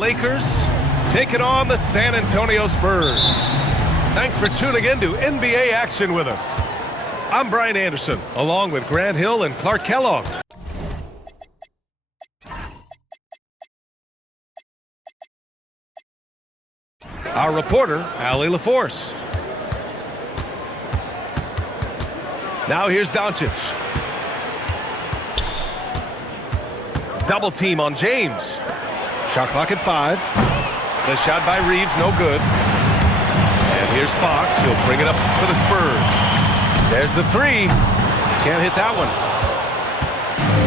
Lakers taking on the San Antonio Spurs. Thanks for tuning in to NBA action with us. I'm Brian Anderson, along with Grant Hill and Clark Kellogg. Our reporter, Allie LaForce. Now here's Doncic. Double team on James. Shot clock at 5. The shot by Reeves, no good. And here's Fox. He'll bring it up for the Spurs. There's the 3. Can't hit that one.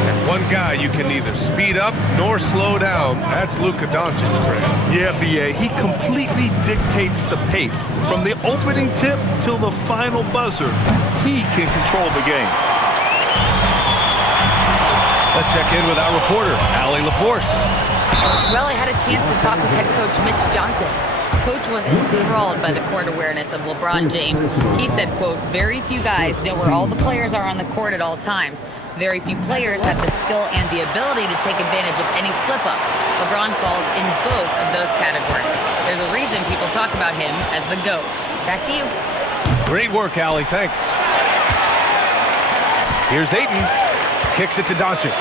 And one guy you can neither speed up nor slow down. That's Luka Doncic, Grant. Yeah, B.A. He completely dictates the pace. From the opening tip till the final buzzer, he can control the game. Let's check in with our reporter, Allie LaForce. Well, I had a chance to talk with head coach Mitch Johnson. Coach was enthralled by the court awareness of LeBron James. He said, quote, "Very few guys know where all the players are on the court at all times. Very few players have the skill and the ability to take advantage of any slip-up. LeBron falls in both of those categories. There's a reason people talk about him as the GOAT." Back to you. Great work, Allie. Thanks. Here's Ayton. Kicks it to Doncic.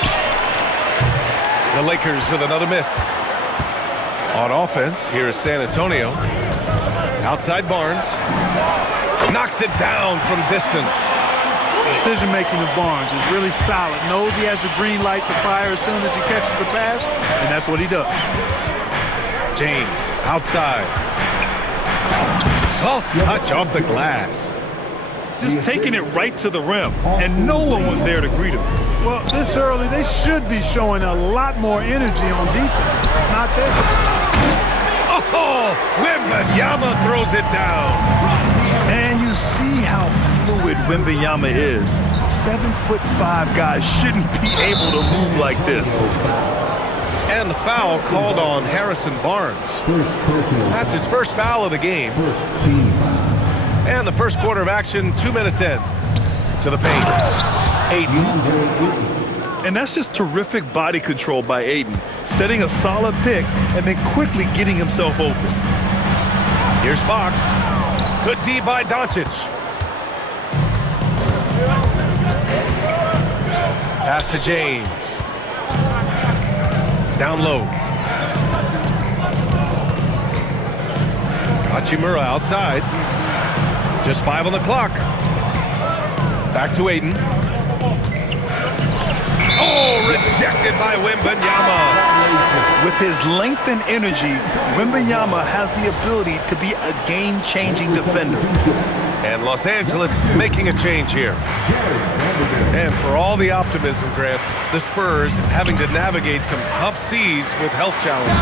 The Lakers with another miss. On offense, here is San Antonio. Outside Barnes. Knocks it down from distance. Decision-making of Barnes is really solid. Knows he has the green light to fire as soon as he catches the pass, and that's what he does. James, outside. Soft touch off the glass. Just taking it right to the rim, and no one was there to greet him. Well, this early, they should be showing a lot more energy on defense. It's not there. Oh, Wemby throws it down. And you see how fluid Wemby is. 7'5" guys shouldn't be able to move like this. And the foul called on Harrison Barnes. That's his first foul of the game. And the first quarter of action, 2 minutes in. To the paint. Ayton. And that's just terrific body control by Ayton. Setting a solid pick and then quickly getting himself open. Here's Fox. Good D by Doncic. Pass to James. Down low. Hachimura outside. Just 5 on the clock. Back to Ayton. Oh, rejected by Wembanyama. With his length and energy, Wembanyama has the ability to be a game-changing defender. And Los Angeles making a change here. And for all the optimism, Grant, the Spurs having to navigate some tough seas with health challenges.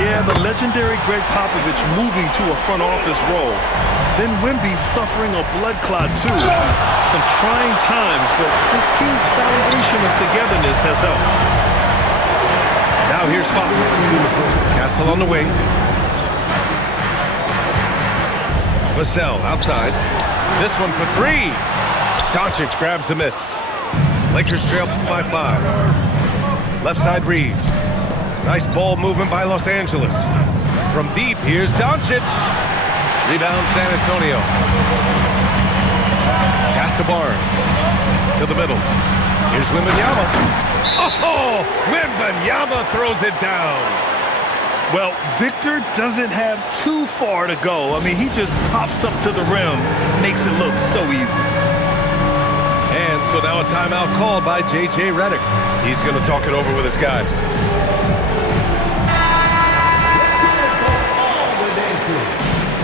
Yeah, the legendary Greg Popovich moving to a front office role. Then Wemby suffering a blood clot too. Some trying times, but this team's foundation of togetherness has helped. Now here's Fox. Castle on the wing. Vassell outside. This one for 3. Doncic grabs the miss. Lakers trail by 5. Left side Reeves. Nice ball movement by Los Angeles. From deep, here's Doncic. Rebound San Antonio. Pass to Barnes. To the middle. Here's Wembanyama. Oh, Wembanyama throws it down. Well, Victor doesn't have too far to go. I mean, he just pops up to the rim, makes it look so easy. And so now a timeout called by J.J. Redick. He's going to talk it over with his guys.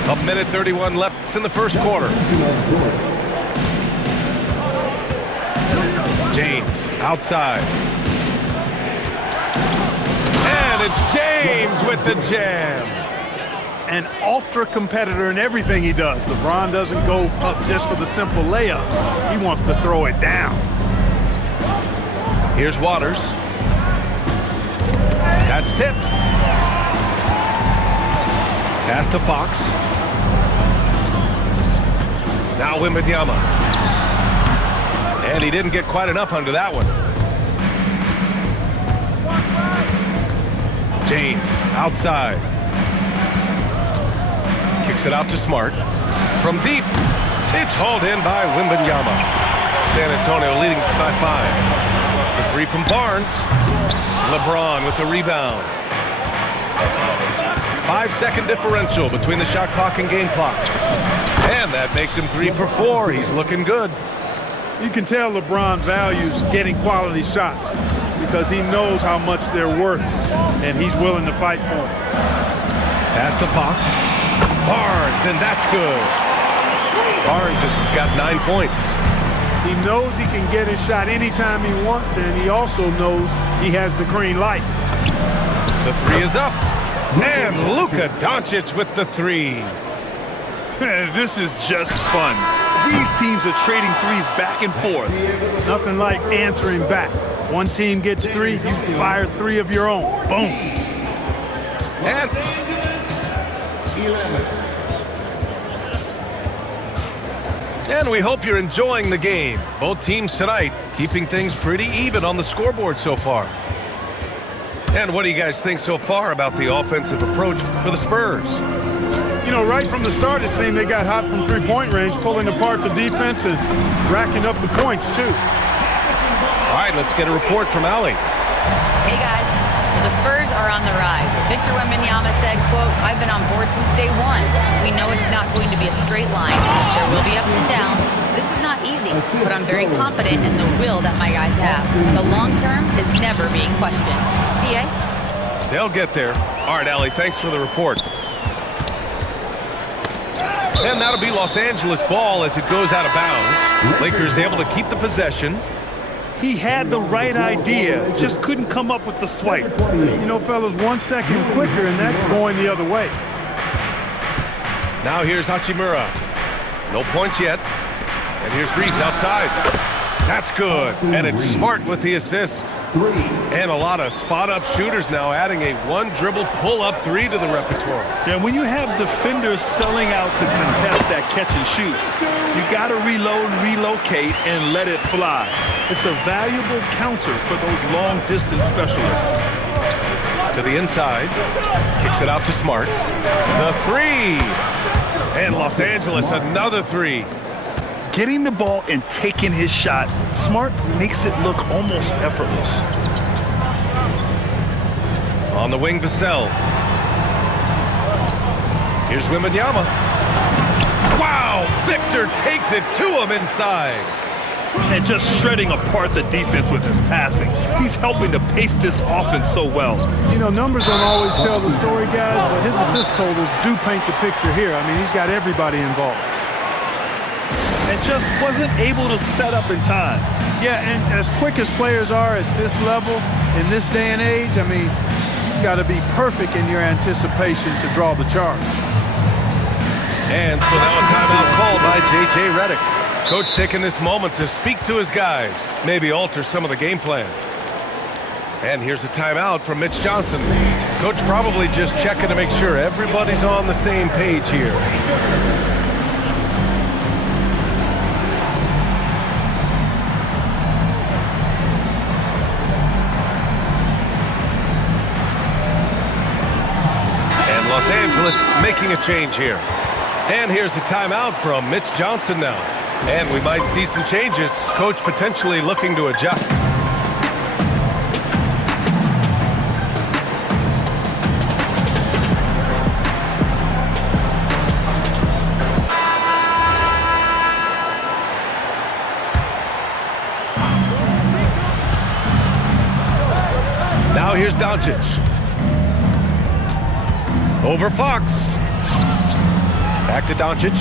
A minute 31 left in the first quarter. James outside. And it's James with the jam. An ultra competitor in everything he does. LeBron doesn't go up just for the simple layup. He wants to throw it down. Here's Waters. That's tipped. Pass to Fox. Now Wembanyama. And he didn't get quite enough under that one. James outside. Kicks it out to Smart. From deep, it's hauled in by Wembenyama. San Antonio leading by 5. The three from Barnes. LeBron with the rebound. 5-second differential between the shot clock and game clock. And that makes him 3 for 4. He's looking good. You can tell LeBron values getting quality shots because he knows how much they're worth, and he's willing to fight for them. Pass to Fox. Barnes, and that's good. Barnes has got 9 points. He knows he can get his shot anytime he wants, and he also knows he has the green light. The 3 is up. And Luka Doncic with the 3. This is just fun. These teams are trading threes back and forth. Nothing like answering back. One team gets 3, you fire 3 of your own. Boom. And we hope you're enjoying the game. Both teams tonight keeping things pretty even on the scoreboard so far. And what do you guys think so far about the offensive approach for the Spurs? You know, right from the start, it seemed they got hot from three-point range, pulling apart the defense and racking up the points, too. All right, let's get a report from Allie. Hey, guys. The Spurs are on the rise. Victor Wembanyama said, quote, "I've been on board since day one. We know it's not going to be a straight line. There will be ups and downs. This is not easy, but I'm very confident in the will that my guys have. The long term is never being questioned." PA? They'll get there. All right, Allie, thanks for the report. And that'll be Los Angeles ball as it goes out of bounds. Lakers able to keep the possession. He had the right idea, just couldn't come up with the swipe. You know, fellas, 1 second quicker, and that's going the other way. Now here's Hachimura. No points yet. And here's Reeves outside. That's good. And it's Smart with the assist. And a lot of spot-up shooters now, adding a one-dribble pull-up 3 to the repertoire. Yeah, when you have defenders selling out to contest that catch and shoot, you got to reload, relocate, and let it fly. It's a valuable counter for those long-distance specialists. To the inside. Kicks it out to Smart. The 3. And Los Angeles, another 3. Getting the ball and taking his shot, Smart makes it look almost effortless. On the wing, Vassell. Here's Wembanyama. Wow! Victor takes it to him inside. And just shredding apart the defense with his passing. He's helping to pace this offense so well. You know, numbers don't always tell the story, guys, but his assist totals do paint the picture here. I mean, he's got everybody involved. And just wasn't able to set up in time. Yeah, and as quick as players are at this level, in this day and age, I mean, you've got to be perfect in your anticipation to draw the charge. And so now a timeout called by J.J. Redick. Coach taking this moment to speak to his guys, maybe alter some of the game plan. And here's a timeout from Mitch Johnson. Coach probably just checking to make sure everybody's on the same page here. Los Angeles making a change here. And here's the timeout from Mitch Johnson now. And we might see some changes. Coach potentially looking to adjust. Now here's Doncic. Over Fox. Back to Doncic.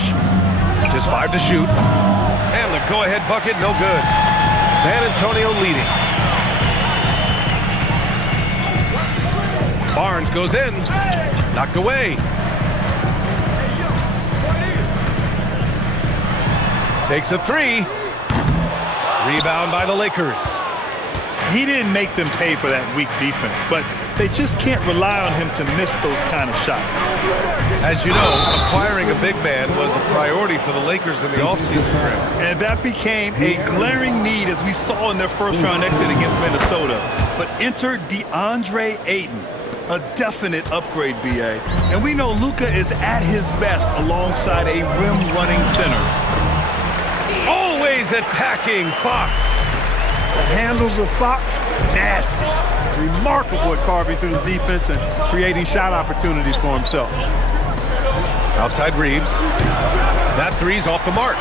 Just 5 to shoot. And the go-ahead bucket, no good. San Antonio leading. Barnes goes in. Knocked away. Takes a 3. Rebound by the Lakers. He didn't make them pay for that weak defense, but they just can't rely on him to miss those kind of shots. As you know, acquiring a big man was a priority for the Lakers in the offseason. And that became a glaring need, as we saw in their first-round exit against Minnesota. But enter DeAndre Ayton. A definite upgrade, B.A. And we know Luka is at his best alongside a rim-running center. Always attacking Fox. The handles of Fox, nasty. Remarkable at carving through the defense and creating shot opportunities for himself. Outside Reeves. That three's off the mark.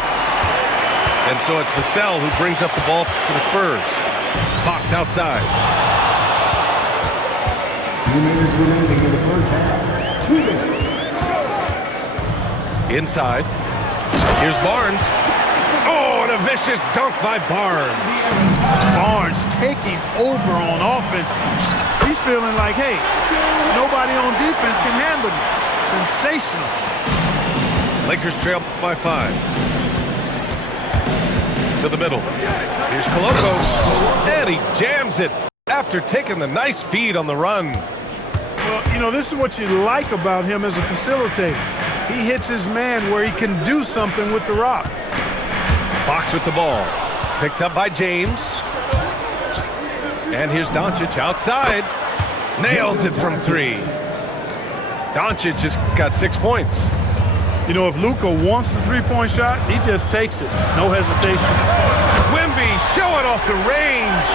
And so it's Vassell who brings up the ball for the Spurs. Fox outside. Inside. Here's Barnes. Oh, and a vicious dunk by Barnes. Barnes taking over on offense. He's feeling like, hey, nobody on defense can handle me. Sensational. Lakers trail by 5. To the middle. Here's Koloko. And he jams it after taking the nice feed on the run. Well, you know, this is what you like about him as a facilitator. He hits his man where he can do something with the rock. Fox with the ball. Picked up by James. And here's Doncic outside. Nails it from 3. Doncic has got 6 points. You know, if Luka wants the three-point shot, he just takes it. No hesitation. Wemby showing off the range.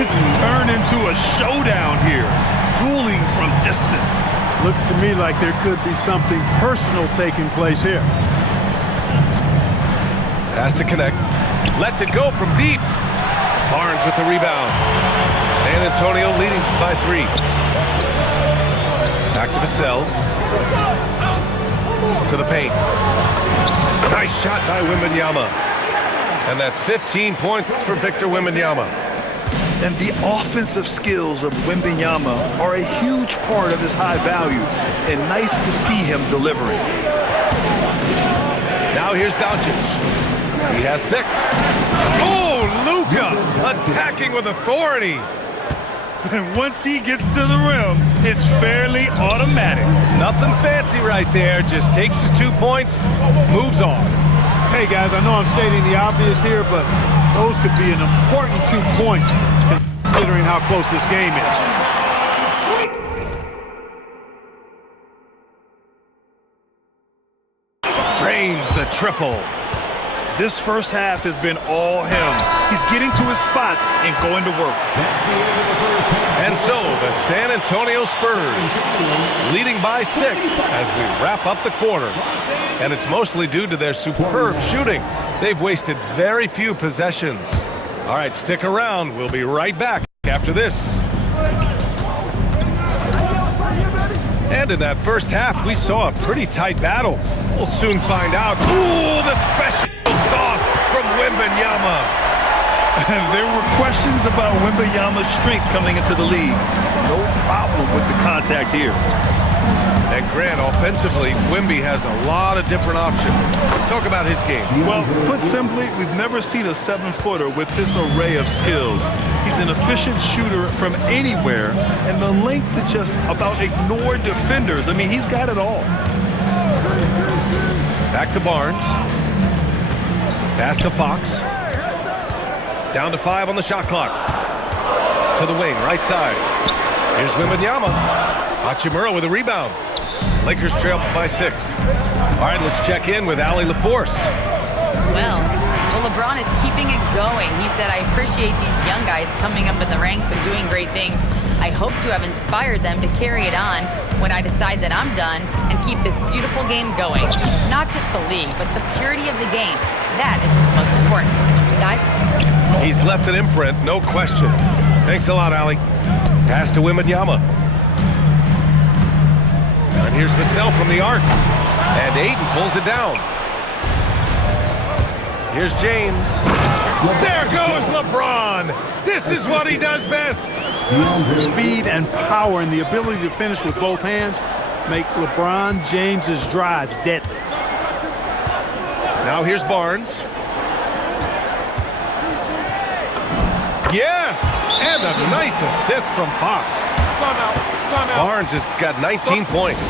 It's turned into a showdown here. Dueling from distance. Looks to me like there could be something personal taking place here. Has to connect. Lets it go from deep. Barnes with the rebound. San Antonio leading by 3. Back to Vassell. To the paint. Nice shot by Wembanyama. And that's 15 points for Victor Wembanyama. And the offensive skills of Wembanyama are a huge part of his high value. And nice to see him delivering. Now here's Doncic. He has 6. Oh, Luka attacking with authority. And once he gets to the rim, it's fairly automatic. Nothing fancy right there. Just takes his 2 points, moves on. Hey, guys, I know I'm stating the obvious here, but those could be an important 2 points considering how close this game is. Drains the triple. This first half has been all him. He's getting to his spots and going to work. And so the San Antonio Spurs leading by 6 as we wrap up the quarter. And it's mostly due to their superb shooting. They've wasted very few possessions. All right, stick around. We'll be right back after this. And in that first half, we saw a pretty tight battle. We'll soon find out. Ooh, the special sauce from Wembanyama. There were questions about Wembanyama's strength coming into the league. No problem with the contact here. And Grant, offensively, Wemby has a lot of different options. Talk about his game. Well, put simply, we've never seen a 7-footer with this array of skills. He's an efficient shooter from anywhere, and the length to just about ignore defenders. I mean, he's got it all. Back to Barnes. Pass to Fox. Down to 5 on the shot clock. To the wing, right side. Here's Wembanyama. Hachimura with a rebound. Lakers trail by 6. All right, let's check in with Allie LaForce. Well, LeBron is keeping it going. He said, I appreciate these young guys coming up in the ranks and doing great things. I hope to have inspired them to carry it on when I decide that I'm done and keep this beautiful game going. Not just the league, but the purity of the game. That is what's most important. Guys? He's left an imprint, no question. Thanks a lot, Allie. Pass to Wembanyama. And here's Vassell from the arc. And Ayton pulls it down. Here's James. There goes LeBron. This is what he does best. Speed and power and the ability to finish with both hands make LeBron James's drives deadly. Now here's Barnes. Yes! And a nice assist from Fox. Barnes has got 19 points.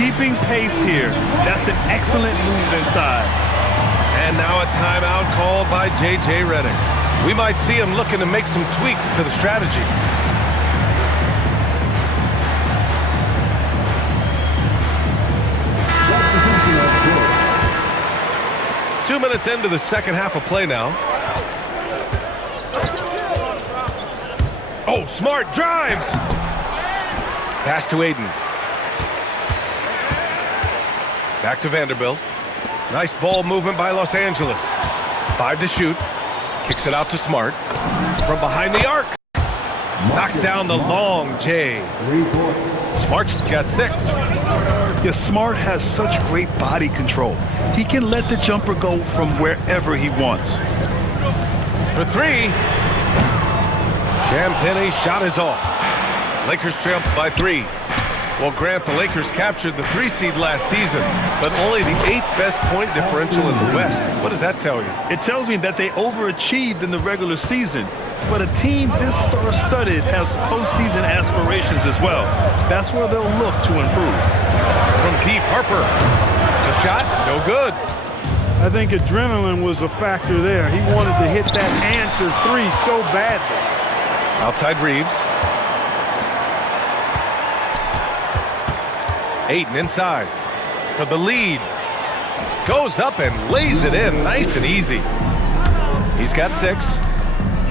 Keeping pace here. That's an excellent move inside. And now a timeout called by J.J. Redick. We might see him looking to make some tweaks to the strategy. 2 minutes into the second half of play now. Oh, Smart drives. Pass to Aiden. Back to Vanderbilt. Nice ball movement by Los Angeles. 5 to shoot. Kicks it out to Smart. From behind the arc. Knocks down the long J. Smart's got 6. Yeah, Smart has such great body control. He can let the jumper go from wherever he wants. For 3. Champagne's shot is off. Lakers trail by 3. Well, Grant, the Lakers captured the 3 seed last season, but only the 8th best point differential in the West. What does that tell you? It tells me that they overachieved in the regular season, but a team this star-studded has postseason aspirations as well. That's where they'll look to improve. From deep, Harper. The shot, no good. I think adrenaline was a factor there. He wanted to hit that answer 3 so badly. Outside Reeves. Ayton inside for the lead. Goes up and lays it in nice and easy. He's got 6.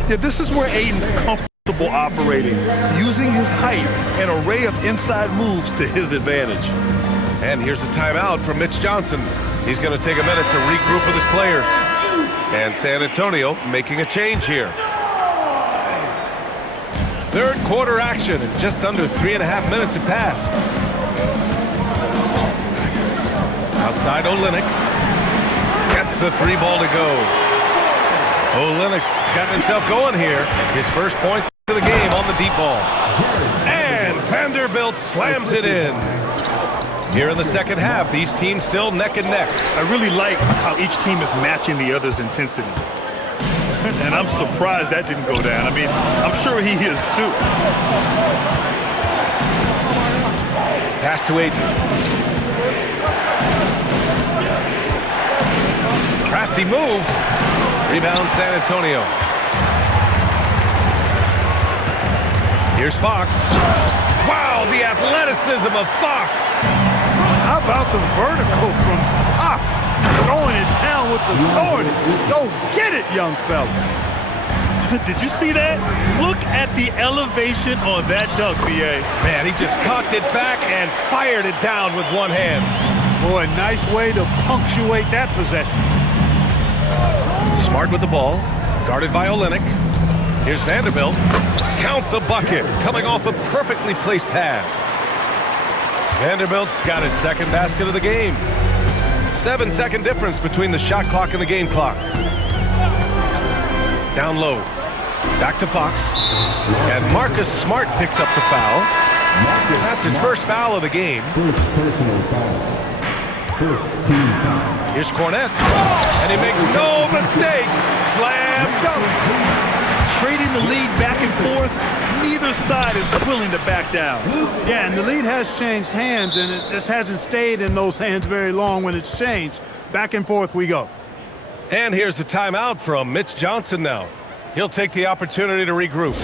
Yeah, this is where Ayton's comfortable operating, using his height and array of inside moves to his advantage. And here's a timeout from Mitch Johnson. He's going to take a minute to regroup with his players. And San Antonio making a change here. Third quarter action, and just under 3.5 minutes have passed. Outside Olynyk. Gets the 3 ball to go. Olynyk's got himself going here. His first points of the game on the deep ball. And Vanderbilt slams it in. Here in the second half, these teams still neck and neck. I really like how each team is matching the other's intensity. And I'm surprised that didn't go down. I mean, I'm sure he is too. Pass to Ayton. Crafty move. Rebound San Antonio. Here's Fox. Wow, the athleticism of Fox. How about the vertical from Fox? Throwing it down with authority. Go get it, young fella. Did you see that? Look at the elevation on that dunk, B.A. Man, he just cocked it back and fired it down with one hand. Boy, nice way to punctuate that possession. Smart with the ball, guarded by Olynyk. Here's Vanderbilt. Count the bucket, coming off a perfectly placed pass. Vanderbilt's got his second basket of the game. 7-second difference between the shot clock and the game clock. Down low. Back to Fox. And Marcus Smart picks up the foul. That's his first foul of the game. First personal foul. First team foul. Here's Cornette. And he makes no mistake. Slam dunk. Trading the lead back and forth, neither side is willing to back down. Yeah, and the lead has changed hands, and it just hasn't stayed in those hands very long when it's changed. Back and forth we go. And here's the timeout from Mitch Johnson now. He'll take the opportunity to regroup.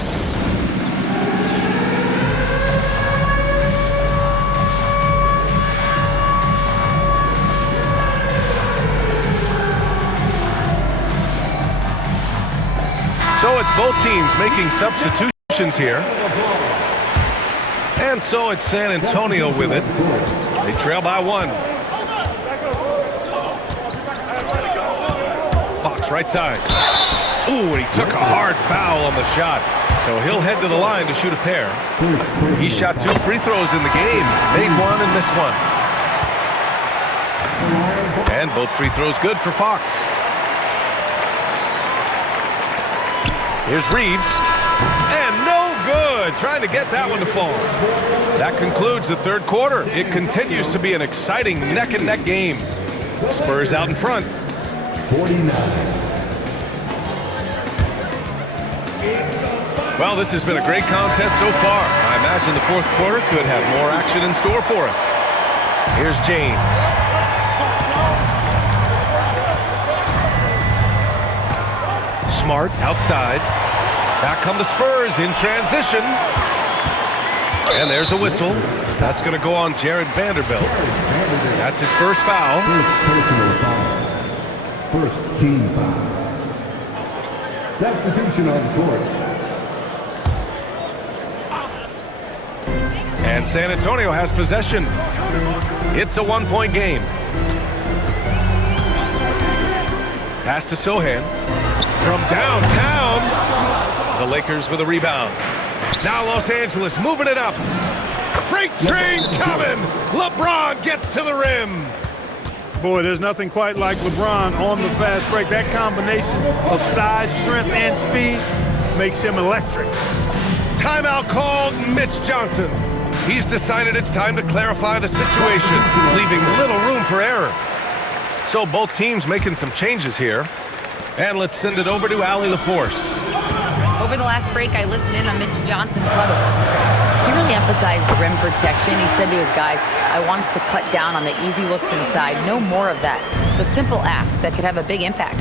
So it's both teams making substitutions here. And so it's San Antonio with it. They trail by 1. Fox right side. Ooh, and he took a hard foul on the shot. So he'll head to the line to shoot a pair. He shot 2 free throws in the game. Made 1 and missed 1. And both free throws good for Fox. Here's Reeves. And no good. Trying to get that one to fall. That concludes the third quarter. It continues to be an exciting neck-and-neck game. Spurs out in front. 49. Well, this has been a great contest so far. I imagine the fourth quarter could have more action in store for us. Here's James. Smart outside. Back come the Spurs in transition. And there's a whistle. That's going to go on Jared Vanderbilt. That's his first foul. First personal foul. First team foul. Substitution on court. And San Antonio has possession. It's a 1-point game. Pass to Sohan. From downtown. The Lakers with a rebound. Now Los Angeles moving it up. Freight train coming. LeBron gets to the rim. Boy, there's nothing quite like LeBron on the fast break. That combination of size, strength, and speed makes him electric. Timeout called. Mitch Johnson. He's decided it's time to clarify the situation, leaving little room for error. So both teams making some changes here. And let's send it over to Allie LaForce. Over the last break, I listened in on Mitch Johnson's huddle. He really emphasized rim protection. He said to his guys, I want us to cut down on the easy looks inside. No more of that. It's a simple ask that could have a big impact.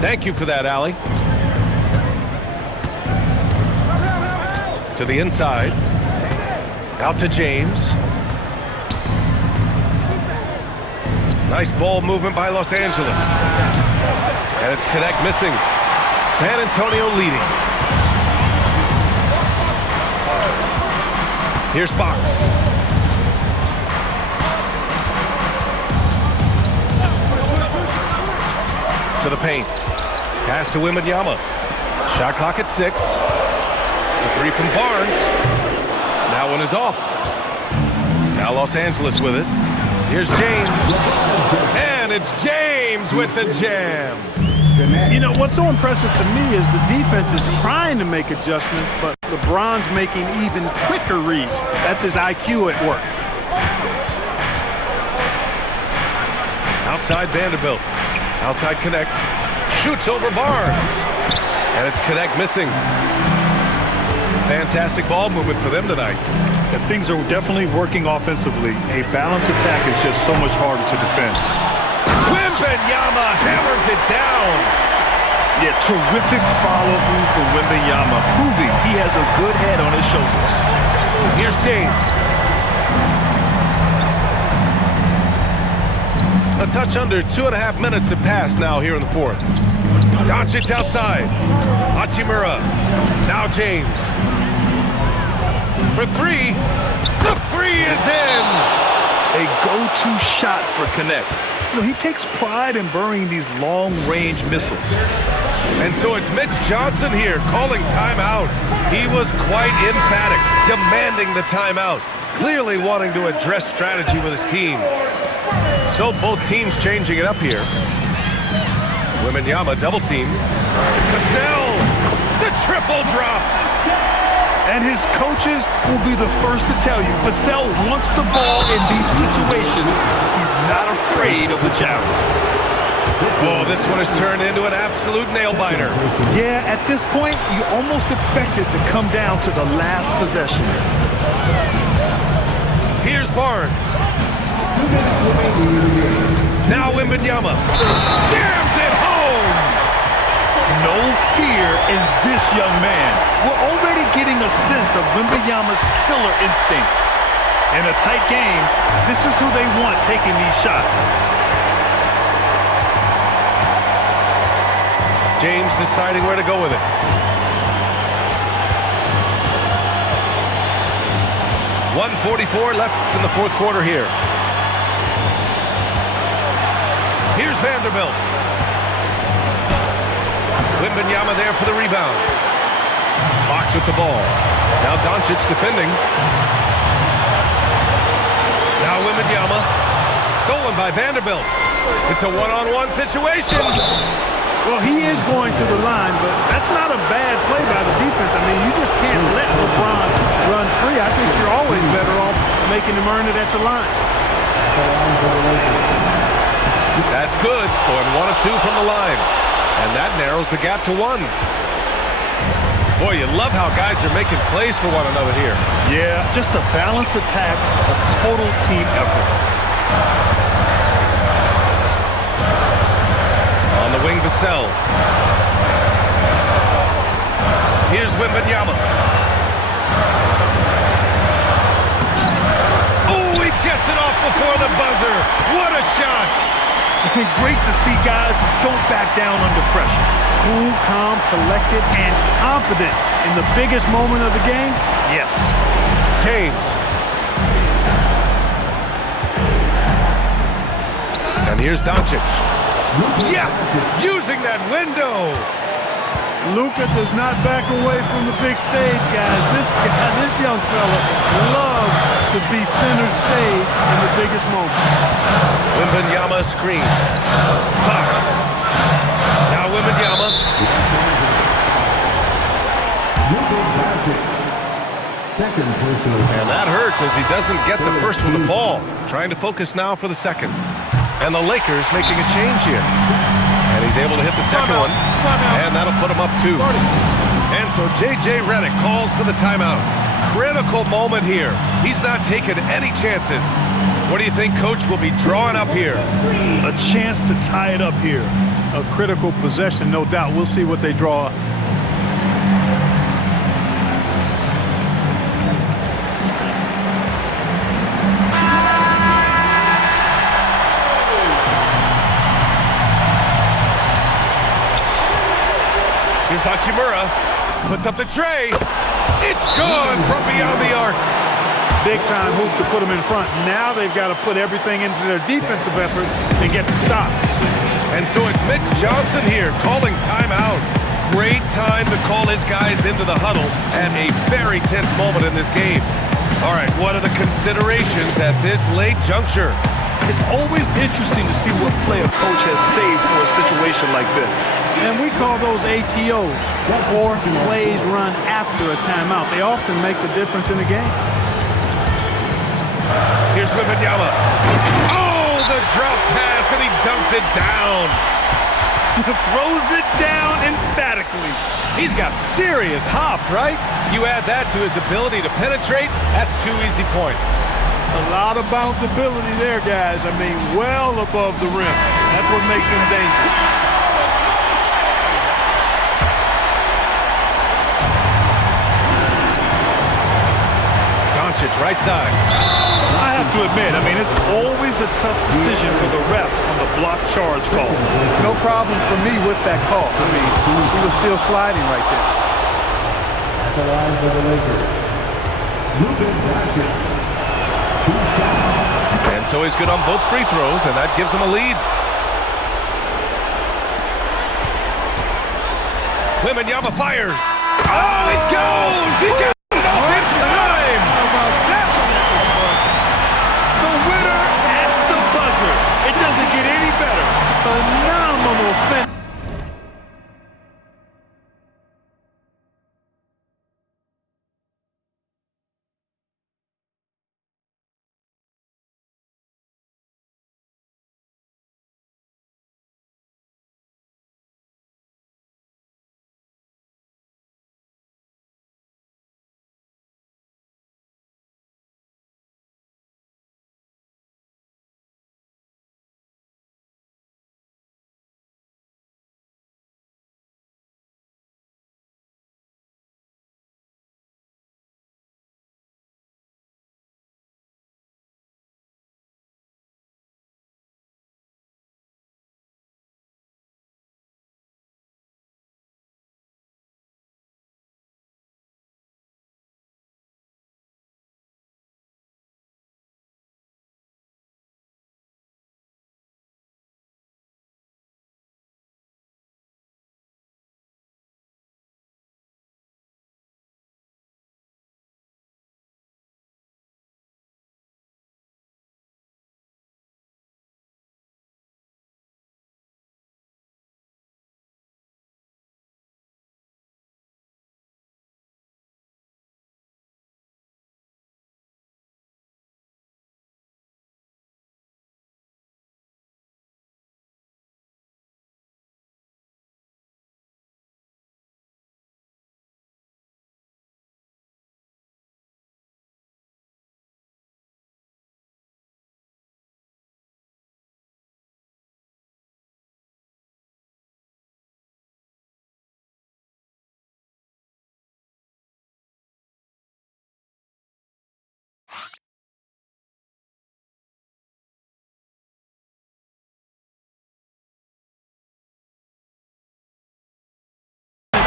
Thank you for that, Allie. To the inside. Out to James. Nice ball movement by Los Angeles. And it's connect missing. San Antonio leading. Here's Fox. To the paint. Pass to Wemby. Shot clock at 6. The three from Barnes. That one is off. Now Los Angeles with it. Here's James. And it's James with the jam. You know, what's so impressive to me is the defense is trying to make adjustments, but LeBron's making even quicker reads. That's his IQ at work. Outside Vanderbilt. Outside connect. Shoots over Barnes. And it's connect missing. Fantastic ball movement for them tonight. And things are definitely working offensively. A balanced attack is just so much harder to defend. Wemby hammers it down. Yeah, terrific follow-through for Wemby, proving he has a good head on his shoulders. Here's James. A touch under 2.5 minutes have passed now here in the fourth. Doncic outside. Hachimura. Now James. For three. The three is in. A go-to shot for Connect. You know, he takes pride in burying these long-range missiles. And so it's Mitch Johnson here calling timeout. He was quite emphatic, demanding the timeout, clearly wanting to address strategy with his team. So both teams changing it up here. Wemby double team. Cassell, the triple drops. And his coaches will be the first to tell you, Vassell wants the ball in these situations. He's not afraid of the challenge. Oh, this one has turned into an absolute nail-biter. Yeah, at this point, you almost expect it to come down to the last possession. Here's Barnes. Now Wemby. Jams it home! No fear in this young man. We're already getting a sense of Wembyama's killer instinct. In a tight game, this is who they want taking these shots. James deciding where to go with it. .144 left in the fourth quarter here. Here's Vanderbilt. Wemby there for the rebound. Fox with the ball. Now Doncic defending. Now Wemby. Stolen by Vanderbilt. It's a one-on-one situation. Well, he is going to the line, but that's not a bad play by the defense. I mean, you just can't let LeBron run free. I think you're always better off making him earn it at the line. That's good. Going 1 of 2 from the line. And that narrows the gap to 1. Boy, you love how guys are making plays for one another here. Yeah, just a balanced attack, a total team effort. On the wing, Vassell. Here's Wemby. Oh, he gets it off before the buzzer. What a shot. Great to see guys who don't back down under pressure. Cool, calm, collected, and confident in the biggest moment of the game. Yes. James. And here's Doncic. Yes! Using that window! Luka does not back away from the big stage, guys. This young fella loves to be center stage in the biggest moment. Wembanyama screen. Fox. Now Wembanyama. Second personal. And that hurts as he doesn't get the first one to fall. Trying to focus now for the second. And the Lakers making a change here. And he's able to hit the second one. And that'll put him up 2. And so J.J. Redick calls for the timeout. Critical moment here. He's not taking any chances. What do you think Coach will be drawing up here? A chance to tie it up here. A critical possession, no doubt. We'll see what they draw. Here's Hachimura. Puts up the tray. It's gone from beyond the arc. Big time hoop to put them in front. Now they've got to put everything into their defensive effort and get the stop. And so it's Mitch Johnson here calling timeout. Great time to call his guys into the huddle at a very tense moment in this game. All right, what are the considerations at this late juncture? It's always interesting to see what play a coach has saved for a situation like this. And we call those ATOs, or plays run after a timeout. They often make the difference in the game. Here's Wembanyama. Oh, the drop pass, and he dunks it down. Throws it down emphatically. He's got serious hop, right? You add that to his ability to penetrate, that's 2 easy points. A lot of bounceability there, guys. I mean, well above the rim. That's what makes him dangerous. Doncic, right side. I have to admit, it's always a tough decision for the ref on the block charge call. No problem for me with that call. He was still sliding right there. At the line for the Lakers, Luka Doncic. 2 shots. And so he's good on both free throws, and that gives him a lead. Wembanyama fires. Oh, it goes! He got it off in time! How about that? The winner at the buzzer. It doesn't get any better. Phenomenal finish.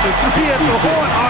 The three at the horn.